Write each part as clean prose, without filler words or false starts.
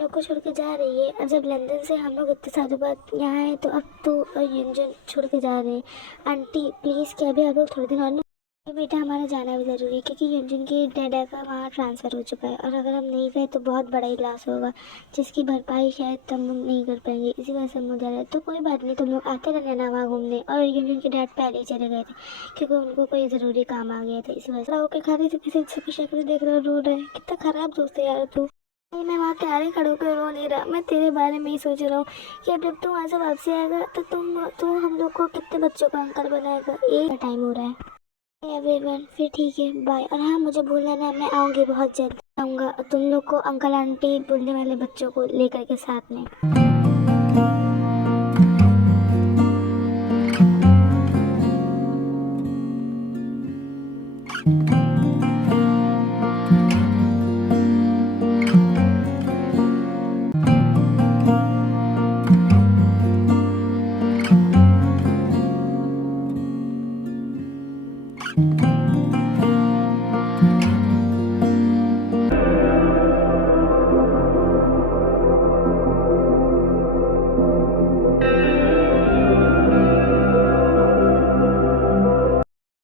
लोग को छोड़ के जा रही है। और जब लंदन से हम लोग इतने सालों बाद यहाँ आए तो अब तो युंजन छोड़ के जा रहे हैं। आंटी प्लीज़, क्या अभी आप लोग थोड़े दिन और नहीं? बेटा हमारा जाना भी ज़रूरी है क्योंकि युंजन के डैडा का वहाँ ट्रांसफ़र हो चुका है और अगर हम नहीं गए तो बहुत बड़ा ही लॉस होगा जिसकी भरपाई शायद हम लोग नहीं कर पाएंगे। इसी वजह से हम लोग जा रहे हैं। तो कोई बात नहीं, तुम लोग आते रहना ना वहाँ घूमने। और युंजन के डैड पहले ही चले गए थे क्योंकि उनको कोई ज़रूरी काम आ गया था। इसी वजह से होकर खा रही थी, किसी की शक्ल देख रहा रो रहा है। कितना ख़राब दोस्त है यार तू। नहीं, मैं वहाँ किनारे खड़े होकर रो नहीं रहा, मैं तेरे बारे में ही सोच रहा हूँ कि अब जब तू वहाँ से वापसी आएगा तो तू हम लोग को कितने बच्चों का अंकल बनाएगा। एक टाइम हो रहा है एवरीवन। फिर ठीक है, बाय। और हाँ, मुझे भूलना ना, मैं आऊँगी बहुत जल्द। आऊँगा तुम लोग को अंकल आंटी बोलने वाले बच्चों को लेकर के साथ में।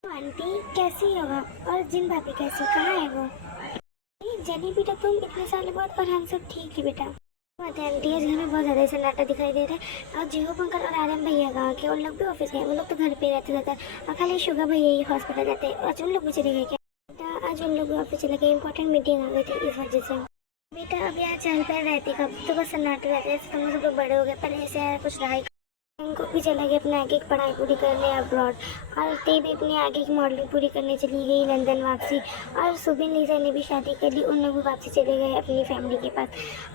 आंटी कैसी हो आप? और जिन भाभी कैसी, कहाँ है वो? जेनी बेटा तुम इतने साल बाद, और हम सब ठीक है बेटा। बात है आंटी, आज घर में बहुत ज़्यादा सन्नाटा दिखाई दे रहा है। और जेहो अंकल और आर्यन भैया कहाँ के? उन लोग भी ऑफिस गए, वो लोग तो घर पे रहते ज़्यादा। और खाली शुगर भैया ही हॉस्पिटल जाते हैं। आज उन लोग भी चले गए क्या बेटा? आज उन लोग भी ऑफिस चले गए, इंपॉर्टेंट मीटिंग आ गई थी इस वजह से। बेटा अब यहाँ चल पैर रहती कब तो बस सन्नाटे रहते हैं। तुम सब लोग बड़े हो गए, पहले ऐसे यार कुछ रहा ही। उनको भी चला गया अपने आगे की पढ़ाई पूरी करने अब्रॉड। और ते भी अपनी आगे की मॉडलिंग पूरी करने चली गई लंदन वापसी। और सुबिन लीजा ने भी शादी कर ली, उन लोग भी वापसी चले गए अपनी फैमिली के पास।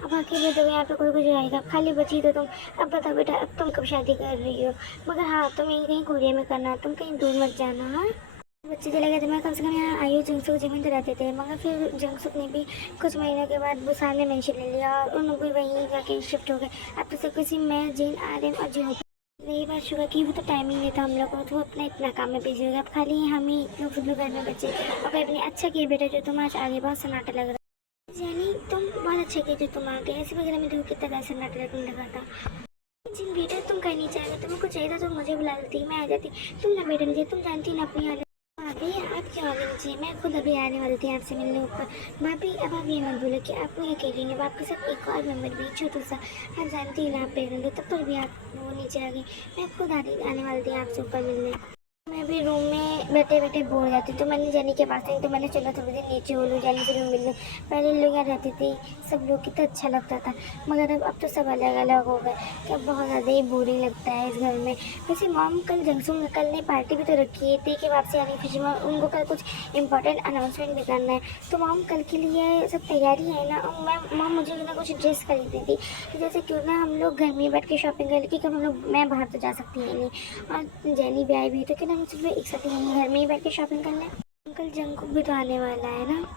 अब अकेले तो यहाँ पे कोई कुछ आएगा, खाली बची तो तुम। अब बताओ बेटा, अब तुम कब शादी कर रही हो? मगर हाँ, तुम्हें कहीं कोरिया में करना, तुम कहीं दूर मत जाना। हाँ, बच्चे चले गए थे, मैं कम से कम यहाँ आयु जंगसुक जमीन तो रहते थे। मगर फिर जंगसुक ने भी कुछ महीनों के बाद बुसान में मेंशन ले लिया और उन लोग भी वहीं जाके शिफ्ट हो गए। अब तो सब किसी मैं जिन आर्यन और जो यही बात शुगर की, वो तो टाइमिंग नहीं था हम लोग को, तो वो अपना इतना काम में बिजी हो गया। अब खाली हम ही लोग सब लोग घर में बचे। और अपने अच्छा किए बेटा जो तुम आज आगे बहुत सन्नाटा लग रहा है। यानी तुम बहुत अच्छा किए जो तुम आ गए। ऐसे वगैरह में देखो कितना ज़्यादा सन्नाटा तुम लगा था। जिन बेटा तुम कहीं नहीं चाहेगा, तुम्हें कुछ चाहिए था तो मुझे बुला लेती, मैं आ जाती। तुम ना बेटा मुझे, तुम जानती ना अपनी हालत। भाभी आप क्यों आ गई नीचे? मैं खुद अभी आने वाली थी आपसे मिलने ऊपर। भाभी अब आप ये मत बोलो कि आप मुझे अकेली नहीं, आपके साथ एक और मेम्बर भी छोटा सा। आप जानती हैं ना आप प्रेगनेंट हो, तब पर भी आप वो नीचे आ गई। मैं खुद आने वाली थी आपसे ऊपर मिलने। मैं भी रूम में बैठे बैठे बोर हो जाती तो मैंने जानी के पास नहीं, तो मैंने चला थोड़ी देर नीचे हो लूँ, जानी से रूम मिलने। पहले लोग यहाँ रहते थे, सब लोग कितना अच्छा लगता था। मगर अब तो सब अलग अलग हो गए, कि अब बहुत ज़्यादा ही बोरिंग लगता है इस घर में। वैसे मॉम कल जंगसू में कल ने पार्टी भी तो रखी है ती के वापसी आने की खुशी में, उनको कल कुछ इंपॉर्टेंट अनाउंसमेंट भी करना है। तो मॉम कल के लिए सब तैयारी है ना? और मॉम मुझे ना कुछ ड्रेस खरीदनी थी, जैसे क्यों ना हम लोग घर में बैठ के शॉपिंग कर ले, क्योंकि हम लोग मैं बाहर तो जा सकती है नहीं। और जेनी भी आई भी तो क्यों ना हम सब एक साथ ही घर में ही बैठ के शॉपिंग कर लें। अंकल जंकुक भी तो आने वाला है ना?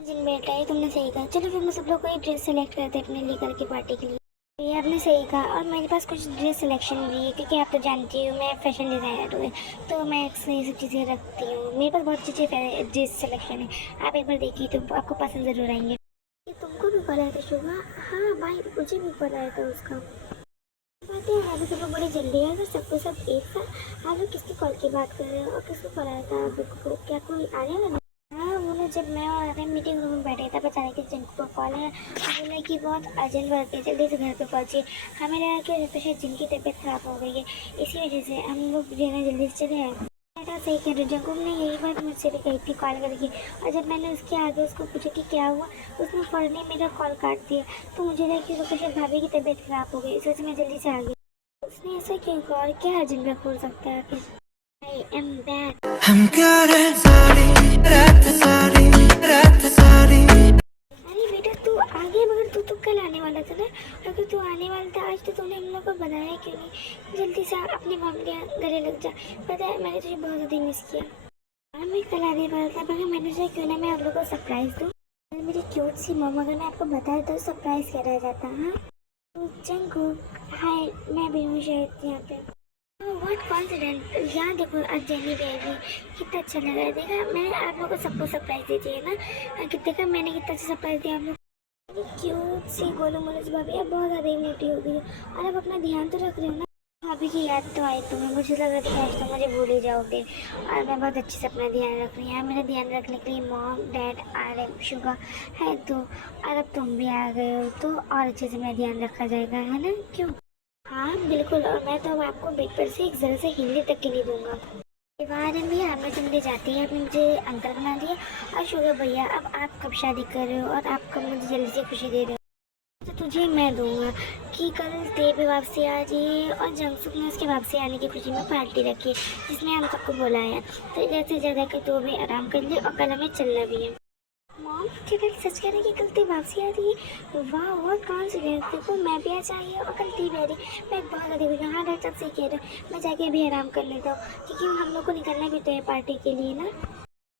जिन बेटा है तुमने सही कहा। चलो फिर हम सब लोग कोई ड्रेस सेलेक्ट करते हैं अपने लेकर के पार्टी के लिए। ये आपने सही कहा। और मेरे पास कुछ ड्रेस सिलेक्शन भी है क्योंकि आप तो जानती हो मैं फैशन डिज़ाइनर हूँ, तो मैं अक्सर ये सब चीज़ें रखती हूँ। मेरे पास बहुत अच्छी ड्रेस सिलेक्शन है, आप एक बार देखिए तो आपको पसंद ज़रूर आएंगे। ये तुमको भी पता है था शुभा? हाँ भाई, मुझे भी पता है था उसका। बात है अभी सब लोग बड़ी जल्दी है, अगर सबको सब एक साथ। आप लोग किसकी कॉल की बात कर रहे हो और किसको पढ़ाया था आपको? क्या कोई आने वाला? हाँ, वो ना जब मैं और आर्यन मीटिंग रूम में बैठे तब अचानक से जिनको का कॉल है, बोला कि बहुत अर्जेंट वर्क है, जल्दी से घर पे पहुँचे। हमें लगा कि तो शायद जिनकी तबीयत ख़राब हो गई है, इसी वजह से हम लोग जो है जल्दी से चले आए। ऐसा सही कह रहे हो, जंकुक ने यही बात मुझसे भी कही थी कॉल करके। और जब मैंने उसके आगे उसको पूछा कि क्या हुआ, उसने फ़ौरन ही मेरा कॉल काट दिया। तो मुझे लगा कि उसको शायद भाभी की तबीयत ख़राब हो गई, इस वजह से मैं जल्दी से आ गई। उसने ऐसा क्यों कहा और क्या अर्जेंट वर्क हो सकता है आखिर? I am back. अरे बेटा तू आ गया, मगर तू तो कल आने वाला था ना? अगर तू आने वाला था आज तो तूने हम लोग को बताया क्यों नहीं? जल्दी से अपने मम्मी के गले लग जा। पता है मैंने तुझे बहुत ज़्यादा मिस किया। हाँ, मैं कल आने वाला था मगर मैंने सोचा क्यों ना मैं आप लोगों को सरप्राइज़ दूँ। मेरी क्यूट सी मम्मा, अगर मैं आपको बताया तो सरप्राइज़ क्या रह जाता। हाँ जंकुक हाय, मैं भी हूँ शायद यहाँ पे। What confident. यहाँ देखो आज जेनी भी आई, कितना अच्छा लग रहा है। देखा मैंने आप लोगों को सबको सरप्राइज दी थी ना? देखा मैंने कितना अच्छा सरप्राइज दिया आप लोग। क्यूट सी गोलू मोलू भाभी, अब बहुत ज़्यादा ही मोटी हो गई हो और अब अपना ध्यान तो रख रहे हो ना। भाभी की याद तो आई तुम्हें, मुझे लगा था आज तो मुझे भूल ही जाओगे और मैं बहुत अच्छे से अपना ध्यान रख रही हूँ। मेरा ध्यान रखने के लिए मॉम डैड आर शुगर है तो, और अब तुम भी आ गए हो तो और अच्छे से मेरा ध्यान रखा जाएगा, है ना? क्यों? हाँ बिल्कुल, और मैं तो अब आपको बेड पर से एक ज़रा से हिलने तक के नहीं दूंगा। वाह भैया, मैं तो मुझे जाती है, आपने मुझे अंकल बना दिया। और शुगर भैया, अब आप कब शादी कर रहे हो और आप कब मुझे जल्दी से खुशी दे रहे हो? तो तुझे मैं दूंगा कि कल तेरे पे वापसी आ रही और जंगसुक ने उसके वापसी आने की खुशी में पार्टी रखी है जिसमें हम सबको बुलाया। तो जैसे ज़्यादा कि तू भी आराम कर ले और कल हमें चलना भी है। मॉम चिकन सच कह रही कि कल तेरी वापसी आ रही है? वाह, और कौन सी डेट? देखो मैं भी आ चाहिए और कल ती भी आ रही। मैं बहुत ज़्यादा खुश हूँ। हाँ डॉक्टर साहब सही कह रहे हो, मैं जाके अभी आराम कर लेता हूँ क्योंकि हम लोग को निकलना भी तो है पार्टी के लिए ना।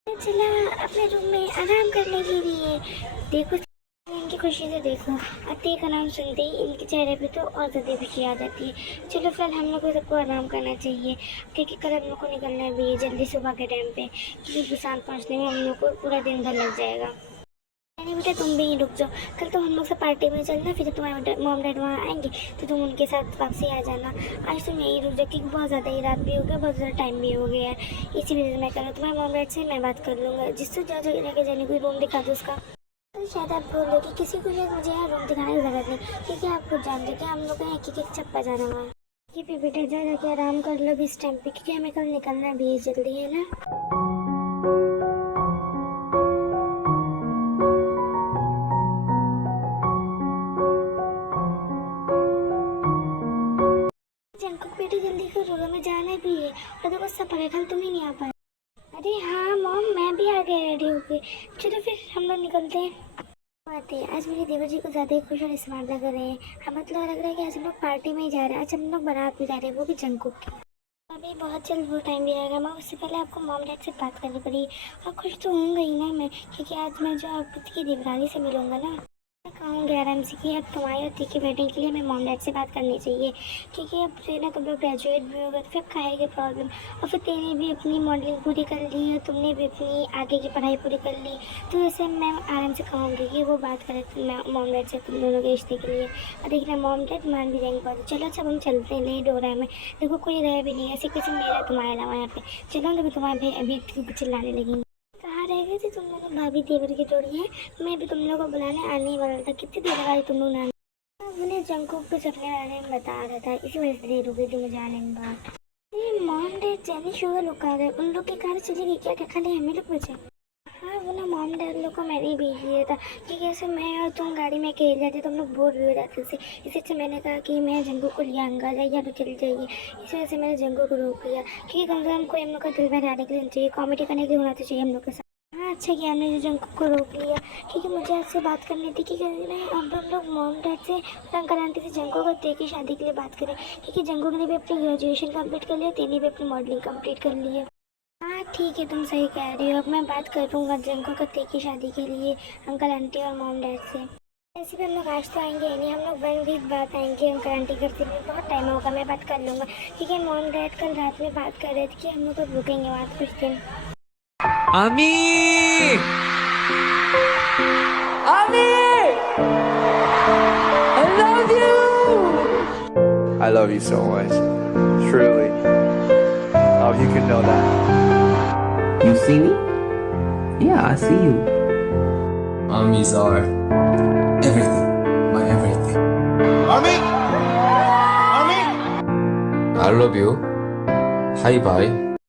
चला अपने रूम में आराम करने के लिए। देखो इनकी खुशी से देखो, अत्ते का नाम सुनते ही इनके चेहरे पे तो और ज़्यादा खुशी आ जाती है। चलो फिर हम लोग को सबको आराम करना चाहिए क्योंकि कल हम लोग को निकलना भी है जल्दी सुबह के टाइम पे, क्योंकि बुसान पहुंचने में हम लोग को पूरा दिन भर लग जाएगा। नहीं बेटा, तुम भी यहीं रुक जाओ, कल तो हम लोग से पार्टी में चलना, फिर तुम्हारे मॉम डैड वहाँ आएंगे तो तुम उनके साथ वापसी आ जाना। आज तुम यहीं रुक जाओ क्योंकि बहुत ज़्यादा ही रात भी हो गया, बहुत ज़्यादा टाइम भी हो गया है। इसी वजह से मैं कह रहा हूँ तुम्हारे मॉम डैड से मैं बात कर लूँगा, जिससे जाके जाने कोई रूम दिखा दो उसका। तो शायद आप बोल रहे कि किसी को शायद मुझे यहाँ रूम दिखाने की ज़रूरत नहीं क्योंकि आप खुद जानते कि हम लोग एक एक चप्पा जाना हुआ है। कि फिर बेटा जाके आराम कर लो इस टाइम पे क्योंकि हमें कल निकलना भी है जल्दी, है ना? जंकुक बेटी जल्दी करो, हमें जाना भी है और देखो सब पकड़ कल तुम ही नहीं आ पाए। अरे हाँ मॉम, मैं भी आ गया रेडी होके। चलो फिर हम लोग निकलते हैं। बात है आज मेरे देवर जी को ज़्यादा ही खुश और स्मार्ट लग रहे हैं। हमें तो लग रहा है कि आज हम लोग पार्टी में ही जा रहे हैं, आज हम लोग बारात में जा रहे हैं, वो भी जंकुक की। अभी बहुत जल्द वो टाइम भी आएगा मैं, उससे पहले आपको मॉम डैड से बात करनी पड़ी। और खुश तो होंगे ही ना मैं, क्योंकि आज मैं जो आपकी देवरानी से मिलूंगा ना। मैं कहूँगी आराम से कि अब तुम्हारी और ती की वेडिंग के लिए हमें मॉम डैड से बात करनी चाहिए क्योंकि अब जो है ना तुम लोग ग्रेजुएट भी होगा तो फिर खाएगा प्रॉब्लम। और फिर तेने भी अपनी मॉडलिंग पूरी कर ली और तुमने भी अपनी आगे की पढ़ाई पूरी कर ली, तो ऐसे मैं आराम से कहूँगी कि वो बात करें मॉम डैड से तुम दोनों के रिश्ते के लिए। और देखना मॉम डैड मान भी जाएंगे बहुत। चलो अच्छा हम चलते हैं, लेट हो रहा है। मैं देखो कोई रह भी नहीं है ऐसे, किसी मेरा तुम्हारे अलावा यहाँ पे। चलो तो तुम्हारे अभी चिल्लाने लगेंगे। कहाँ रह गए थे तुम लोग? भाभी देवर की जोड़ी है, मैं भी तुम लोगों को बुलाने आने ही वाला था। कितनी देर बाद तुम लोग आने? उन्हें जंकुक के सपने आने में बता रहा था, इसी वजह से देर हो गई थी मुझे आने में बात। ये मॉम डैड जेनी शुगर लोग आ गए, उन लोग की कार चली गई क्या? खाली हमें लोग बचे? हाँ वो ना मॉम डैड लोग को मैंने भेज दिया था कि कैसे मैं और तुम गाड़ी में अकेले जाते तो हम लोग बोर भी हो जाते थे। इसी से मैंने कहा कि मैं जंगू को ले आऊँगा या तो चली जाइए। इस वजह से मैंने जंगू को रोक लिया क्योंकि कम से कम कोई हम लोग का दिल बहलाने के लिए चाहिए, कॉमेडी करने के लिए होना तो चाहिए हम लोग के साथ। हाँ अच्छा किया हमने जो जंगू को रोक लिया क्योंकि मुझे आपसे बात करनी थी कि अब हम लोग मॉम डैड से और अंकल आंटी से जंगू को दे की शादी के लिए बात करें क्योंकि जंगू ने भी अपनी ग्रेजुएशन कंप्लीट कर लिया, तेने भी अपनी मॉडलिंग कंप्लीट कर ली है। हाँ ठीक है, तुम सही कह रही हो। अब मैं बात करूँगा जंको कत्ते की शादी के लिए अंकल आंटी और मॉम डैड से। ऐसे भी हम लोग आज तो आएंगे नहीं, हम लोग 1 वीक बाद आएंगे अंकल आंटी करते हुए, बहुत टाइम होगा। मैं बात कर लूँगा क्योंकि मॉम डैड कल रात में बात कर रहे थे कि हम लोग को रुकेंगे वहाँ कुछ दिन। आमी आमी I love you I love you so much. Truly. Oh, you can know that. You see me? Yeah, I see you. Amis are everything, my everything. Army! Army! I love you. Hi bye.